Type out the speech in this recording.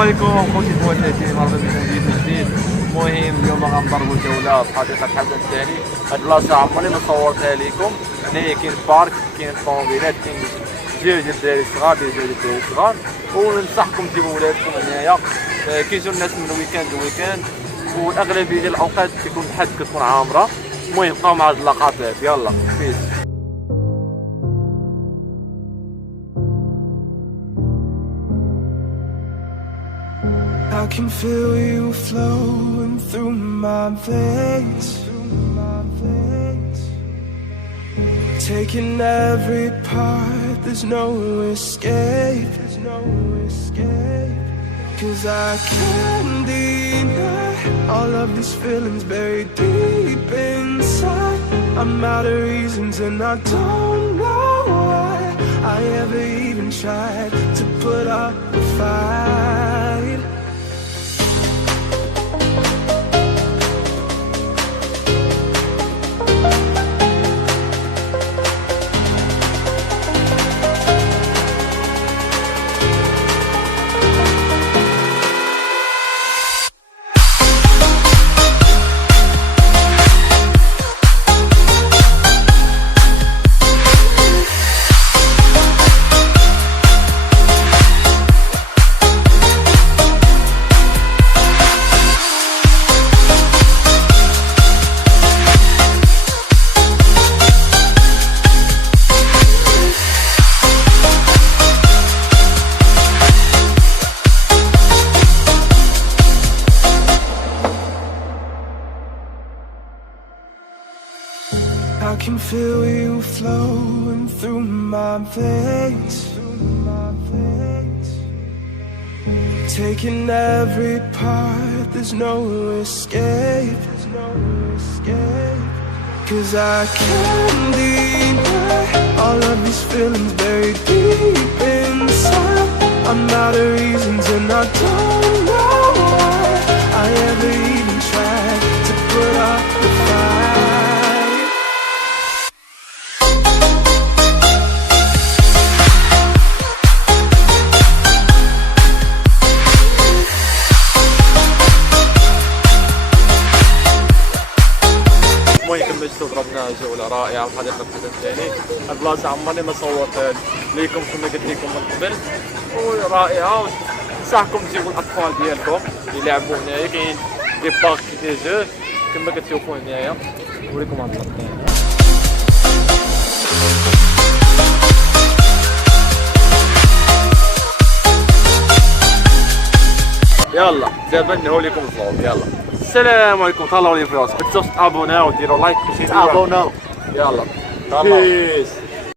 عليكم خوتي خواتاتي، مرحبا بكم في فيديو جديد. المهم اليوم غنضربوا جوله في حديقه حمد الثاني. هاد البلاصه عمرني ما صورتها لكم. هنايا كاين بارك، كاين طوموبيلات، كاين ديال الدراري الصغار، وننصحكم تجيبوا ولادكم هنايا. كيجيو الناس من ويكاند لويكاند، والاغلبيه ديال الاوقات كيكون الحد كتكون عامره. المهم بقاو مع هاد اللقطات، يلا بيس. I can feel you flowing through my veins, taking every part, there's no escape, 'cause I can't deny all of these feelings buried deep inside. I'm out of reasons and I don't know why I ever even tried to put up a fight. I can feel you flowing through my veins, taking every part, there's no escape, 'cause I can't deny all of these feelings buried deep inside. I'm out of reasons and I don't know why I ever even tried to put up the fight. المهم كملتو ضربنا جوله رائعه في حديقه حمد الثاني. هاد البلاصه عمرني ما صورتها ليكم كما قلت لكم من قبل، ورائعه. ننصحكم تجيبوا الاطفال ديالكم يلعبوا هنايا. كاين دي بارك دي جو كما كتشوفوا هنايا. نوريكم هاد اللقطه. يلا دابا نهو لكم الفلوق. يلا السلام عليكم، طلعوا لي في راسك، ما تنساوش تابوناو وديروا لايك باش تابوناو. يلا بيس.